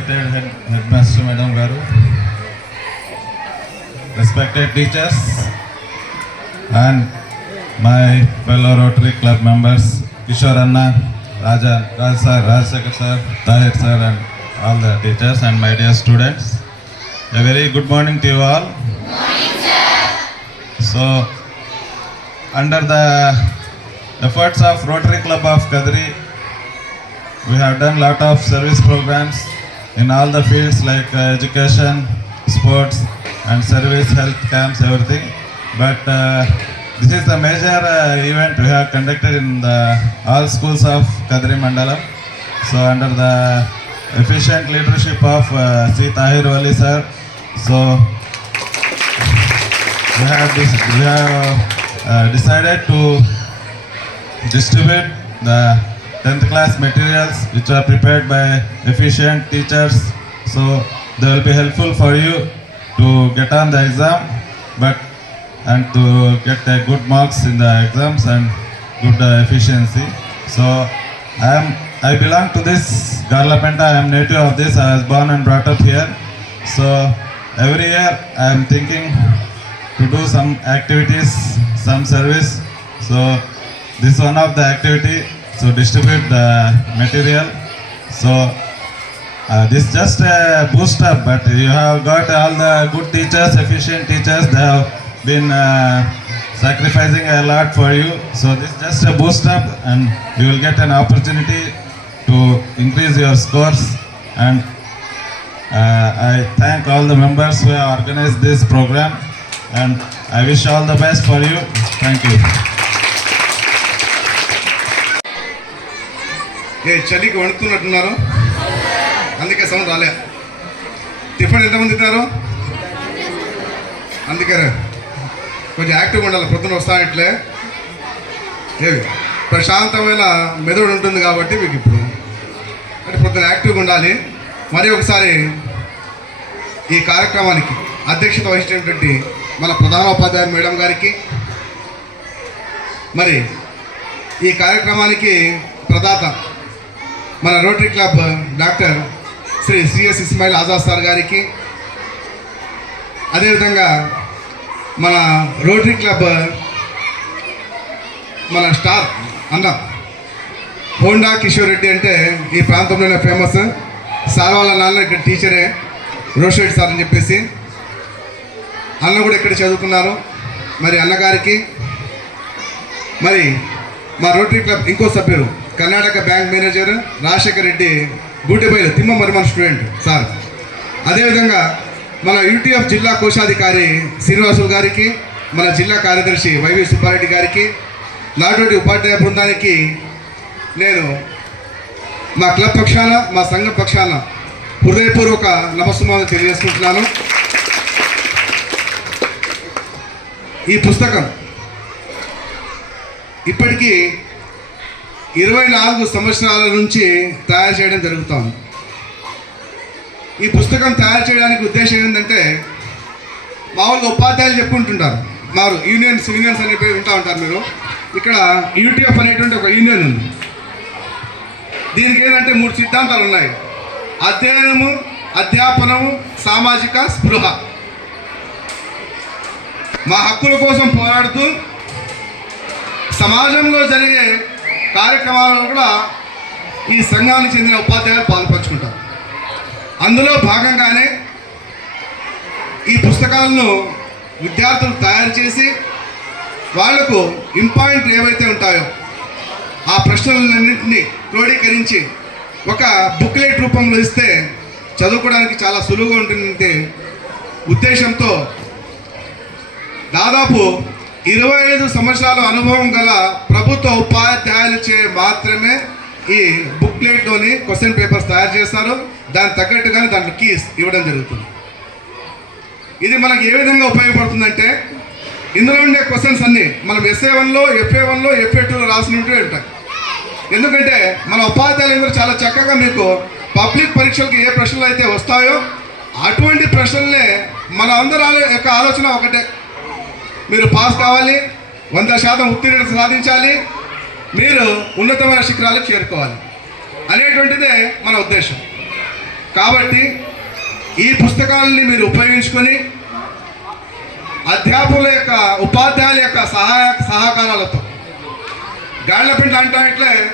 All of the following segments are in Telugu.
respected head, headmaster madam garu, respected teachers, and my fellow Rotary Club members, Kishore Anna, Raja, Raj sir, Rajshekhar sir, Tahir sir, and all the teachers and my dear students. A very good morning to you all. So, under the efforts of Rotary Club of Kadri, we have done lot of service programs in all the fields like uh, education, sports, and service, health camps, everything. But uh, this is the major uh, event we have conducted in the all schools of Kadri Mandalam. So under the efficient leadership of uh, C. Tahir Wali sir, so we have, this, we have uh, decided to distribute the 10th class materials which are prepared by efficient teachers so they will be helpful for you to get on the exam but and to get uh, good marks in the exams and good uh, efficiency so i am i belong to this garlapenta i am native of this i was born and brought up here so every year i am thinking to do some activities, some service. So this is one of the activity. So distribute the material. So uh, this just a boost up, but you have got all the good teachers, efficient teachers. They have been uh, sacrificing a lot for you. So this is just a boost up, and you will get an opportunity to increase your scores. And uh, I thank all the members who have organized this program and I wish all the best for you. Thank you. ఏ చలికి వణుకుతున్నట్టున్నారు అందుకే సౌండ్ రాలే. టిఫిన్ ఎంతమంది తింటారు అందుకే కొంచెం యాక్టివ్గా ఉండాలి పొద్దున వస్తానట్లే ఏవి ప్రశాంతమైన మెదడు ఉంటుంది కాబట్టి మీకు ఇప్పుడు. అంటే పొద్దున యాక్టివ్గా ఉండాలి. మరి ఒకసారి ఈ కార్యక్రమానికి అధ్యక్షత వహించినటువంటి మన ప్రధానోపాధ్యాయులు మేడం గారికి మరి ఈ కార్యక్రమానికి ప్రదాత మన rotary club uh, doctor Shri CS Ismail Azad sir గారికి. అదేవిధంగా మన రోటరీ క్లబ్ uh, మన స్టార్ అన్న హోండా కిషోర్ రెడ్డి అంటే ఈ ప్రాంతంలోనే ఫేమస్ సార్ వాళ్ళ నాన్న ఇక్కడ టీచరే రోషెడ్ సార్ అని చెప్పేసి. అన్న కూడా ఇక్కడ చదువుకున్నారు. మరి అన్నగారికి. మరి మా రోటరీ క్లబ్ ఇంకో సభ్యులు కర్ణాటక బ్యాంక్ మేనేజర్ రాజశేఖర్ రెడ్డి గూటెబైలు తిమ్మ మరి స్టూడెంట్ సార్. అదేవిధంగా మన యూటీఎఫ్ జిల్లా కోశాధికారి శ్రీనివాసులు గారికి మన జిల్లా కార్యదర్శి వైవి సుబ్బారెడ్డి గారికి నాటోటి ఉపాధ్యాయ బృందానికి నేను మా క్లబ్ పక్షాన మా సంఘం పక్షాన హృదయపూర్వక నమస్సుమాలు తెలియజేసుకుంటున్నాను. ఈ పుస్తకం ఇప్పటికీ ఇరవై నాలుగు సంవత్సరాల నుంచి తయారు చేయడం జరుగుతుంది. ఈ పుస్తకం తయారు చేయడానికి ఉద్దేశం ఏంటంటే మామూలుగా ఉపాధ్యాయులు చెప్పుకుంటుంటారు. మారు యూనియన్స్ యూనియన్స్ అనే పేరు ఉంటా ఉంటారు మీరు. ఇక్కడ యూటీఎఫ్ అనేటువంటి ఒక యూనియన్ ఉంది. దీనికి ఏంటంటే మూడు సిద్ధాంతాలు ఉన్నాయి. అధ్యయనము అధ్యాపనము సామాజిక స్పృహ. మా హక్కుల కోసం పోరాడుతూ సమాజంలో జరిగే కార్యక్రమాలలో కూడా ఈ సంఘానికి చెందిన ఉపాధ్యాయులు పాల్పంచుకుంటారు. అందులో భాగంగానే ఈ పుస్తకాలను విద్యార్థులు తయారు చేసి వాళ్ళకు ఇంపార్టెంట్ ఏవైతే ఉంటాయో ఆ ప్రశ్నలన్నింటినీ క్రోడీకరించి ఒక బుక్లెట్ రూపంలో ఇస్తే చదువుకోవడానికి చాలా సులువుగా ఉంటుందంటే ఉద్దేశంతో దాదాపు ఇరవై ఐదు సంవత్సరాల అనుభవం గల ప్రభుత్వ ఉపాధ్యాయులచే మాత్రమే ఈ బుక్లెట్లోని క్వశ్చన్ పేపర్స్ తయారు చేస్తారు. దానికి తగ్గట్టుగానే దాంట్లో కీస్ ఇవ్వడం జరుగుతుంది. ఇది మనకు ఏ విధంగా ఉపయోగపడుతుందంటే ఇందులో ఉండే క్వశ్చన్స్ అన్నీ మనం ఎస్ఏ వన్లో ఎఫ్ఏ వన్లో ఎఫ్ఏ టూలో రాసినట్టు ఉంటాయి. ఎందుకంటే మన ఉపాధ్యాయులందరూ చాలా చక్కగా మీకు పబ్లిక్ పరీక్షలకు ఏ ప్రశ్నలు అయితే వస్తాయో అటువంటి ప్రశ్నలనే మన అందరి యొక్క ఆలోచన ఒకటే. మీరు పాస్ కావాలి వంద శాతం ఉత్తీర్ణత సాధించాలి మీరు ఉన్నతమైన శిఖరాలకు చేరుకోవాలి. అనేటువంటిదే మన ఉద్దేశం. కాబట్టి ఈ పుస్తకాలని మీరు ఉపయోగించుకొని అధ్యాపకుల యొక్క ఉపాధ్యాయుల యొక్క సహాయ సహకారాలతో గాళ్ళపిండి అంటే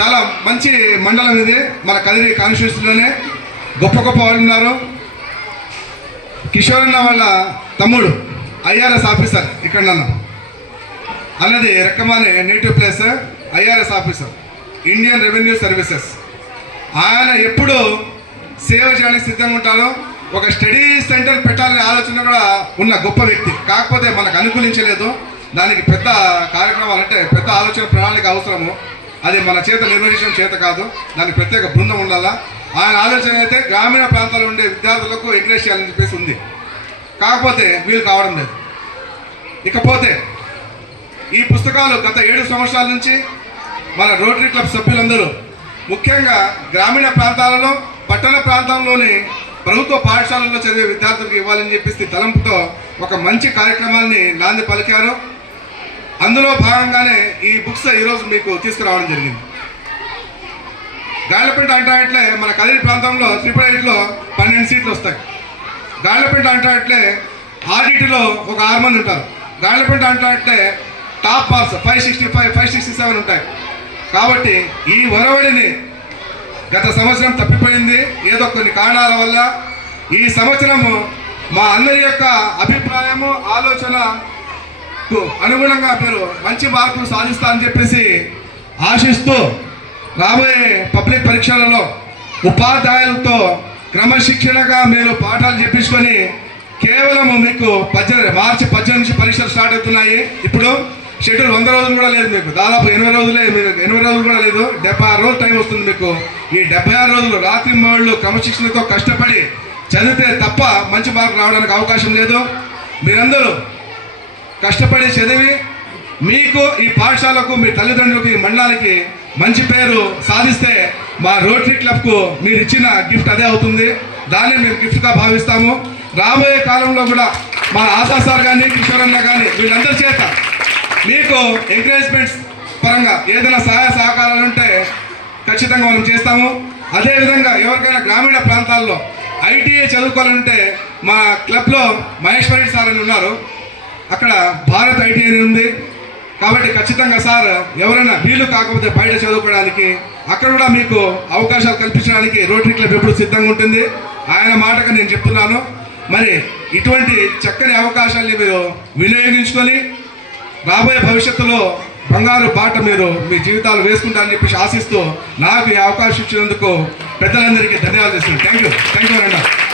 చాలా మంచి మండలం ఇది. మన కదిరి కాన్స్టిట్యూన్సీలోనే గొప్ప గొప్ప వాళ్ళు ఉన్నారు. కిషోర్ అన్న వాళ్ళ తమ్ముడు. ఐఆర్ఎస్ ఆఫీసర్ ఇక్కడ నన్ను అన్నది రకమానే native place IRS officer Indian revenue services. ఆయన ఎప్పుడు సేవ చేయడానికి సిద్ధంగా ఉంటారో ఒక స్టడీ సెంటర్ పెట్టాలనే ఆలోచన కూడా ఉన్న గొప్ప వ్యక్తి. కాకపోతే మనకు అనుకూలించలేదు. దానికి పెద్ద కార్యక్రమాలు అంటే పెద్ద ఆలోచన ప్రణాళిక అవసరము. అది మన చేత నిర్వహించడం చేత కాదు. దానికి ప్రత్యేక బృందం ఉండాలా? ఆయన ఆలోచన అయితే గ్రామీణ ప్రాంతాల్లో ఉండే విద్యార్థులకు ఎంకరేజ్ చేయాలని చెప్పేసి ఉంది. కాకపోతే వీలు కావడం లేదు. ఇకపోతే ఈ పుస్తకాలు గత ఏడు సంవత్సరాల నుంచి మన రోటరీ క్లబ్ సభ్యులందరూ ముఖ్యంగా గ్రామీణ ప్రాంతాలలో పట్టణ ప్రాంతంలోని ప్రభుత్వ పాఠశాలల్లో చదివే విద్యార్థులకు ఇవ్వాలని చెప్పేసి తలంపుతో ఒక మంచి కార్యక్రమాన్ని నాంది పలికారు. అందులో భాగంగానే ఈ బుక్స్ ఈరోజు మీకు తీసుకురావడం జరిగింది. గాళ్ళపేట అంటే మన కదిరి ప్రాంతంలో త్రిపుర ఎయిట్లో పన్నెండు సీట్లు వస్తాయి. గాళ్ళపేట అంటే ఆడిట్లో ఒక ఆరు మంది ఉంటారు. గాళ్ళపేట అంటే top marks five sixty five five sixty seven ఉంటాయి. కాబట్టి ఈ ఒరవడిని గత సంవత్సరం తప్పిపోయింది. ఏదో కొన్ని కారణాల వల్ల ఈ సంవత్సరము మా అందరి యొక్క అభిప్రాయము ఆలోచనకు అనుగుణంగా మీరు మంచి మార్కులు సాధిస్తారని చెప్పేసి ఆశిస్తూ రాబోయే పబ్లిక్ పరీక్షలలో ఉపాధ్యాయులతో క్రమశిక్షణగా మీరు పాఠాలు చెప్పించుకొని కేవలం మీకు పద్దెనిమిది మార్చి పద్దెనిమిది నుంచి పరీక్షలు స్టార్ట్ అవుతున్నాయి. ఇప్పుడు షెడ్యూల్ వంద రోజులు కూడా లేదు మీకు. దాదాపు ఎనభై రోజులే మీరు ఎనభై రోజులు కూడా లేదు. డెబ్బై ఆరు రోజులు టైం వస్తుంది మీకు. ఈ డెబ్బై ఆరు రోజులు రాత్రి మౌళ్ళు క్రమశిక్షణతో కష్టపడి చదివితే తప్ప మంచి మార్కులు రావడానికి అవకాశం లేదు. మీరందరూ కష్టపడి చదివి మీకు ఈ పాఠశాలకు మీ తల్లిదండ్రులకు ఈ మండలానికి మంచి పేరు సాధిస్తే మా రోటరీ క్లబ్కు మీరు ఇచ్చిన గిఫ్ట్ అదే అవుతుంది. దాన్ని మేము గిఫ్ట్గా భావిస్తాము. రాబోయే కాలంలో కూడా మా ఆశా సార్ కానీ కిషోరన్న కానీ వీళ్ళందరి చేత మీకు ఎంకరేజ్మెంట్స్ పరంగా ఏదైనా సహాయ సహకారాలు ఉంటే ఖచ్చితంగా మనం చేస్తాము. అదేవిధంగా ఎవరికైనా గ్రామీణ ప్రాంతాల్లో ఐటీఐ చదువుకోవాలంటే మా క్లబ్లో మహేశ్వరి సార్ అని ఉన్నారు. అక్కడ భారత్ ఐటీ అని ఉంది. కాబట్టి ఖచ్చితంగా సార్ ఎవరైనా వీలు కాకపోతే బయట చదువుకోవడానికి అక్కడ కూడా మీకు అవకాశాలు కల్పించడానికి రోటరీ క్లబ్ ఎప్పుడు సిద్ధంగా ఉంటుంది. ఆయన మాటగా నేను చెప్తున్నాను. మరి ఇటువంటి చక్కని అవకాశాన్ని మీరు వినియోగించుకొని రాబోయే భవిష్యత్తులో బంగారు బాట మీరు మీ జీవితాలు వేసుకుంటారని చెప్పేసి ఆశిస్తూ నాకు ఈ అవకాశం ఇచ్చినందుకు పెద్దలందరికీ ధన్యవాదాలు చేస్తున్నాను థ్యాంక్ యూ థ్యాంక్ యూ